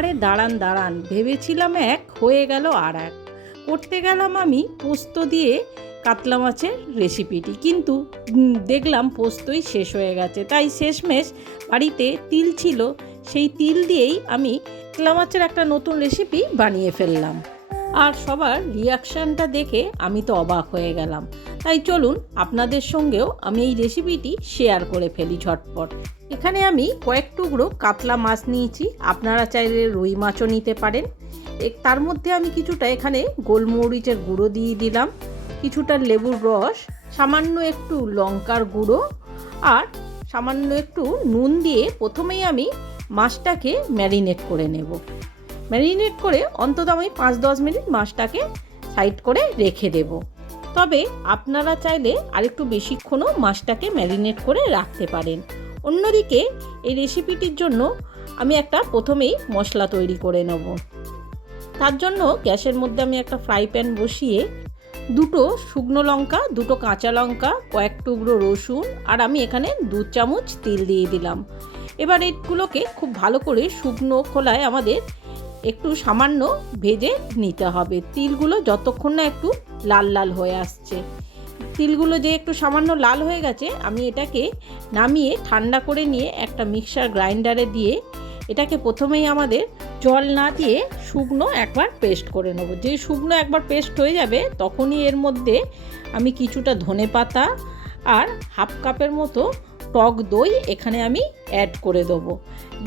আরে দাঁড়ান দাঁড়ান, ভেবেছিলাম এক, হয়ে গেল আর এক। করতে গেলাম আমি পোস্ত দিয়ে কাতলা মাছের রেসিপিটি, কিন্তু দেখলাম পোস্তই শেষ হয়ে গেছে। তাই শেষমেশ বাড়িতে তিল ছিল, সেই তিল দিয়েই আমি কাতলা মাছের একটা নতুন রেসিপি বানিয়ে ফেললাম। আর সবার রিয়াকশানটা দেখে আমি তো অবাক হয়ে গেলাম। তাই চলুন আপনাদের সঙ্গেও আমি এই রেসিপিটি শেয়ার করে ফেলি ঝটপট। এখানে আমি কয়েক টুকরো কাতলা মাছ নিয়েছি, আপনারা চাইলে রুই মাছও নিতে পারেন। তার মধ্যে আমি কিছুটা এখানে গোলমরিচের গুঁড়ো দিয়ে দিলাম, কিছুটা লেবুর রস, সামান্য একটু লঙ্কার গুঁড়ো আর সামান্য একটু নুন দিয়ে প্রথমেই আমি মাছটাকে ম্যারিনেট করে নেব। ম্যারিনেট করে অন্তত আমি 5-10 মিনিট মাছটাকে সাইড করে রেখে দেব। তবে আপনারা চাইলে আরেকটু বেশিক্ষণও মাছটাকে ম্যারিনেট করে রাখতে পারেন। অন্যদিকে এই রেসিপিটির জন্য আমি প্রথমেই মশলা তৈরি করে নেব। তার জন্য গ্যাসের মধ্যে আমি একটা ফ্রাই প্যান বসিয়ে 2 শুকনো লঙ্কা, 2 কাঁচা লঙ্কা, কয়েক টুকরো রসুন আর আমি এখানে 2 চামচ তেল দিয়ে দিলাম। এবার এগুলোকে খুব ভালো করে শুকনো খোলায় আমাদের একটু সামান্য ভেজে নিতে হবে। তিলগুলো যতক্ষণ না একটু লাল লাল হয়ে আসছে, তিলগুলো যে একটু সামান্য লাল হয়ে গেছে, আমি এটাকে নামিয়ে ঠান্ডা করে নিয়ে একটা মিক্সার গ্রাইন্ডারে দিয়ে এটাকে প্রথমেই আমাদের জল না দিয়ে শুকনো একবার পেস্ট করে নেব। যে শুকনো একবার পেস্ট হয়ে যাবে তখনই এর মধ্যে আমি কিছুটা ধনেপাতা আর হাফ কাপের মতো টক দই এখানে আমি অ্যাড করে দেবো।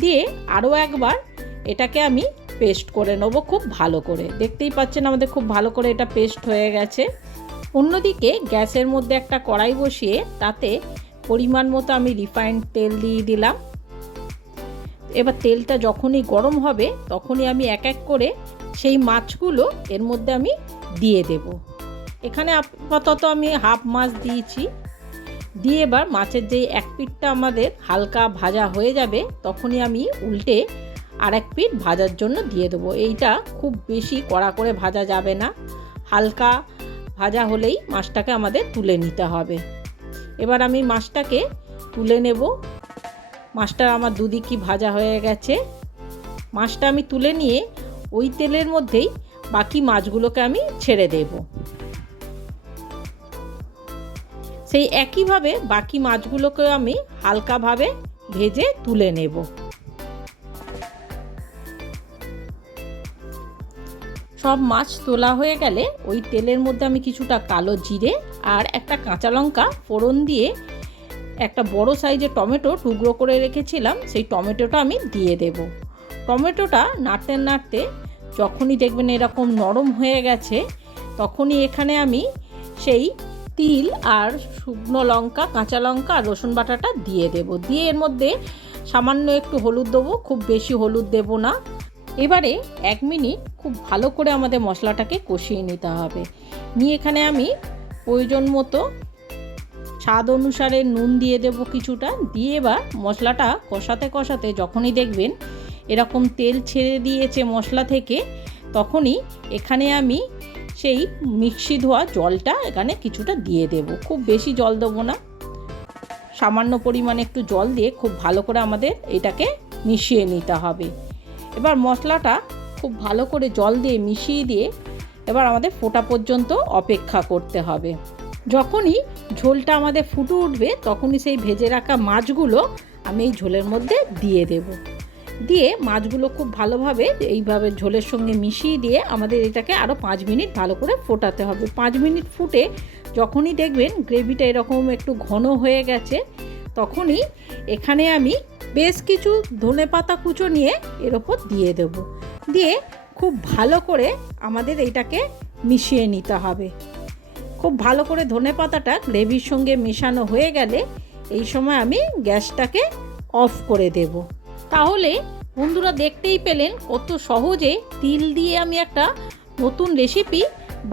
দিয়ে আরও একবার এটাকে আমি পেস্ট করে নেব খুব ভালো করে। দেখতেই পাচ্ছেন আমাদের খুব ভালো করে এটা পেস্ট হয়ে গেছে। অন্যদিকে গ্যাসের মধ্যে একটা কড়াই বসিয়ে তাতে পরিমাণ মতো আমি রিফাইন্ড তেল দিয়ে দিলাম। এবার তেলটা যখনই গরম হবে তখনই আমি এক এক করে সেই মাছগুলো এর মধ্যে আমি দিয়ে দেব। এখানে আপাতত আমি হাফ মাছ দিয়েছি। দিয়ে এবার মাছের যেই এক পিঠটা আমাদের হালকা ভাজা হয়ে যাবে তখনই আমি উল্টে আর এক পিঠ ভাজার জন্য দিয়ে দেবো। এইটা খুব বেশি কড়া করে ভাজা যাবে না, হালকা ভাজা হলেই মাছটাকে আমাদের তুলে নিতে হবে। এবার আমি মাছটাকে তুলে নেব। মাছটা আমার দুদিকই ভাজা হয়ে গেছে। মাছটা আমি তুলে নিয়ে ওই তেলের মধ্যেই বাকি মাছগুলোকে আমি ছেড়ে দেব। সেই একইভাবে বাকি মাছগুলোকে আমি হালকাভাবে ভেজে তুলে নেব। সব মাছ তোলা হয়ে গেলে ওই তেলের মধ্যে আমি কিছুটা কালো জিরে আর একটা কাঁচা লঙ্কা ফোড়ন দিয়ে একটা বড় সাইজের টমেটো টুকরো করে রেখেছিলাম, সেই টমেটোটা আমি দিয়ে দেব। টমেটোটা নাড়তে নাড়তে যখনই দেখবেন এরকম নরম হয়ে গেছে তখনই এখানে আমি সেই তিল আর শুকনো লঙ্কা, কাঁচা লঙ্কা আর রসুন বাটাটা দিয়ে দেব। দিয়ে এর মধ্যে সামান্য একটু হলুদ দেবো, খুব বেশি হলুদ দেব না। এবারে 1 মিনিট খুব ভালো করে আমাদের মশলাটাকে কষিয়ে নিতে হবে। নিয়ে এখানে আমি প্রয়োজন মতো স্বাদ অনুসারে নুন দিয়ে দেব কিছুটা। দিয়ে এবার মশলাটা কষাতে কষাতে যখনই দেখবেন এরকম তেল ছেড়ে দিয়েছে মশলা থেকে তখনই এখানে আমি সেই মিক্সি ধোয়া জলটা এখানে কিছুটা দিয়ে দেব। খুব বেশি জল দেবো না, সামান্য পরিমাণে একটু জল দিয়ে খুব ভালো করে আমাদের এটাকে মিশিয়ে নিতে হবে। এবার মশলাটা খুব ভালো করে জল দিয়ে মিশিয়ে দিয়ে এবার আমাদের ফোটা পর্যন্ত অপেক্ষা করতে হবে। যখনই ঝোলটা আমাদের ফুটে উঠবে তখনই সেই ভেজে রাখা মাছগুলো আমি এই ঝোলের মধ্যে দিয়ে দেব। দিয়ে মাছগুলো খুব ভালোভাবে এইভাবে ঝোলের সঙ্গে মিশিয়ে দিয়ে আমাদের এটাকে আরও 5 মিনিট ভালো করে ফোটাতে হবে। 5 মিনিট ফুটে যখনই দেখবেন গ্রেভিটা এরকম একটু ঘন হয়ে গেছে তখনই এখানে আমি বেশ কিছু ধনেপাতা কুচো নিয়ে এর ওপর দিয়ে দেব। দিয়ে খুব ভালো করে আমাদের এইটাকে মিশিয়ে নিতে হবে। খুব ভালো করে ধনেপাতাটা গ্রেভির সঙ্গে মেশানো হয়ে গেলে এই সময় আমি গ্যাসটাকে অফ করে দেব। তাহলে বন্ধুরা দেখতেই পেলেন কত সহজে তিল দিয়ে আমি একটা নতুন রেসিপি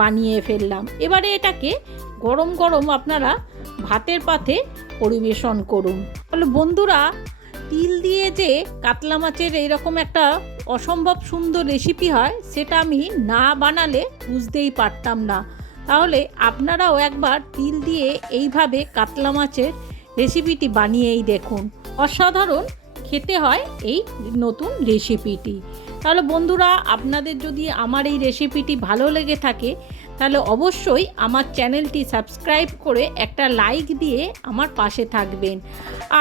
বানিয়ে ফেললাম। এবারে এটাকে গরম গরম আপনারা ভাতের পাতে পরিবেশন করুন। তাহলে বন্ধুরা, তিল দিয়ে যে কাতলা মাছের এইরকম একটা অসম্ভব সুন্দর রেসিপি হয় সেটা আমি না বানালে বুঝতেই পারতাম না। তাহলে আপনারাও একবার তিল দিয়ে এইভাবে কাতলা মাছের রেসিপিটি বানিয়েই দেখুন, অসাধারণ খেতে হয় এই নতুন রেসিপিটি। তাহলে বন্ধুরা, আপনাদের যদি আমার এই রেসিপিটি ভালো লেগে থাকে তাহলে অবশ্যই আমার চ্যানেলটি সাবস্ক্রাইব করে একটা লাইক দিয়ে আমার পাশে থাকবেন,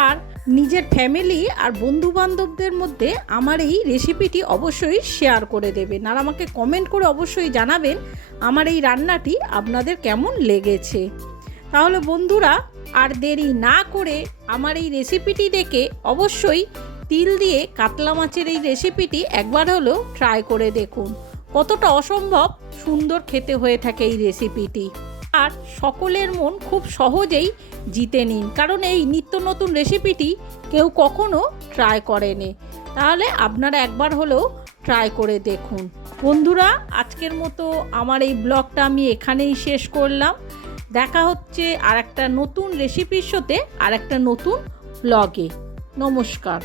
আর নিজের ফ্যামিলি আর বন্ধুবান্ধবদের মধ্যে আমার এই রেসিপিটি অবশ্যই শেয়ার করে দেবেন, আর আমাকে কমেন্ট করে অবশ্যই জানাবেন আমার এই রান্নাটি আপনাদের কেমন লেগেছে। তাহলে বন্ধুরা, আর দেরি না করে আমার এই রেসিপিটি দেখে অবশ্যই তিল দিয়ে কাতলা মাছের এই রেসিপিটি একবার হলেও ট্রাই করে দেখুন। কতটা অসম্ভব সুন্দর খেতে হয়ে থাকে এই রেসিপিটি, আর সকলের মন খুব সহজেই জিতে নিন, কারণ এই নিত্য নতুন রেসিপিটি কেউ কখনো ট্রাই করেনি। তাহলে আপনারা একবার হলেও ট্রাই করে দেখুন। বন্ধুরা, আজকের মতো আমার এই ব্লগটা আমি এখানেই শেষ করলাম। দেখা হচ্ছে আর একটা নতুন রেসিপির সাথে আর একটা নতুন ব্লগে। নমস্কার।